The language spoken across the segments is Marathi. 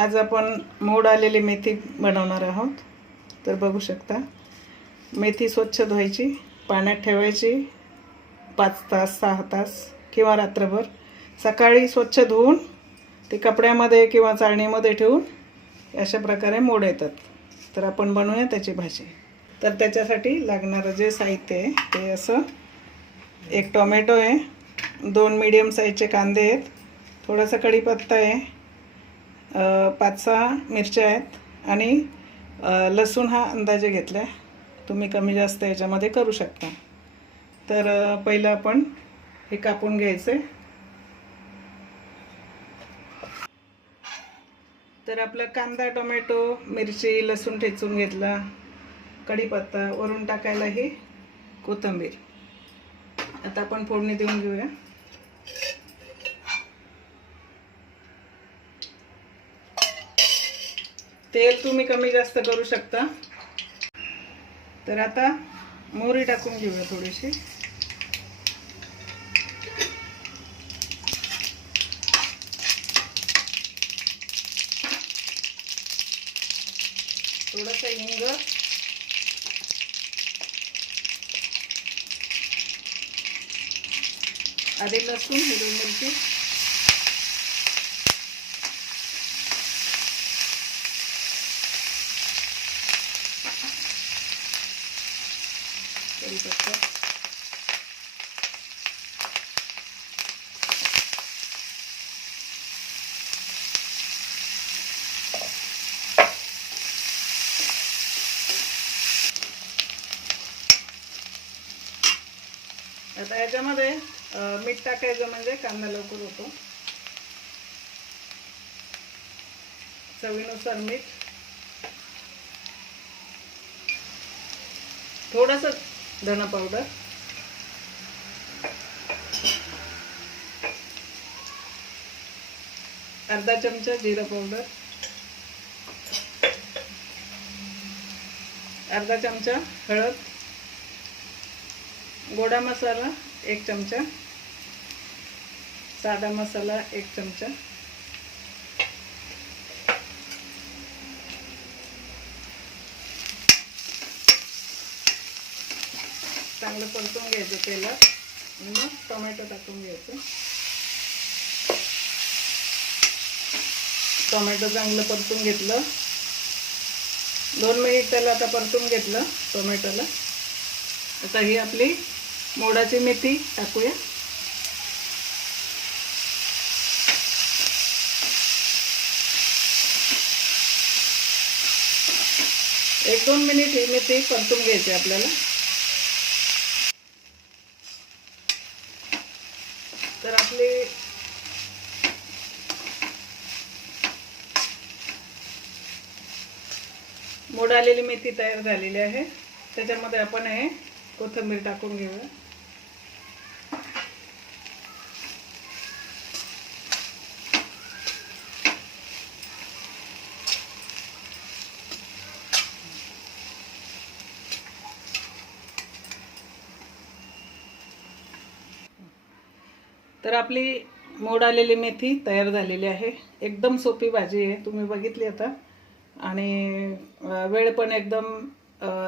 आज आपण मोड आलेली मेथी बनवणार आहोत। तर बघू शकता, मेथी स्वच्छ धुवायची, पाण्यात ठेवायची 5 तास 6 तास किंवा रात्रभर। सकाळी स्वच्छ धुवून ते कपड्यामध्ये किंवा चाळणीमध्ये ठेवून अशा प्रकारे मोड येतात। तर आपण बनवूया त्याची भाजी। तर त्याच्यासाठी लागणारे जे साहित्य आहे ते असं, एक टोमॅटो आहे, 2 मीडियम साईजचे कांदे आहेत, थोडासा कढीपत्ता आहे, 5-6 मिरच्या आहेत आणि लसूण हा अंदाजे घेतलाय। तुम्ही कमी जास्त याच्यामध्ये करू शकता। तर पहिलं आपण हे कापून घ्यायचे। तर आपला कांदा, टोमॅटो, मिरची, लसूण ठेचून घेतला, कढीपत्ता, वरून टाकायला ही कोथिंबीर। आता आपण फोडणी देऊन घेऊया। तेल तुम्ही कमी जास्त करू शकता। तर आता मोहरी टाकून घेऊया थोडीशी। थोडासा हिंग, आधी लसूण, हिरवी मिरची, कढीपत्ता, आता याच्यामध्ये मीठ टाकायचं म्हणजे कांदा लवकर होतो। चवीनुसार मीठ, थोडंसं धना पावडर, अर्धा चमचा जिरा पावडर, अर्धा चमचा हळद, गोडा मसाला 1 चमचा, साधा मसाला 1 चमचा, चांगलं परतून घ्यायचं तेलात आणि मग टोमॅटो टाकून घ्यायचं। टोमॅटो चांगलं परतून घेतलं, 2 मिनिट त्याला आता परतून घेतलं टोमॅटोला। आता ही आपली मोडाची मेथी टाकूया। एक 2 मिनिट ही मेथी परतून घ्यायची आपल्याला। तर आपली मोड आलेली मेथी तयार झालेली आहे। त्याच्यामध्ये आपण हे कोथिंबीर टाकून घेऊया। तर आपली मोड आलेली मेथी तयार झालेली आहे। एकदम सोपी भाजी आहे, तुम्ही बघितली आता। आणि वेळ पण एकदम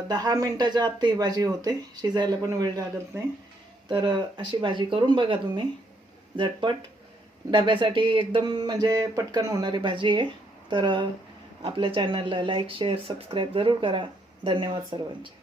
10 मिनिटाच्या आत ही भाजी होते, शिजायला पण वेळ लागत नाही। तर अशी भाजी करून बघा तुम्ही, झटपट डब्यासाठी एकदम म्हणजे पटकन होणारी भाजी आहे। तर आपल्या चॅनलला लाईक, शेअर, सबस्क्राईब जरूर करा। धन्यवाद सर्वांचे।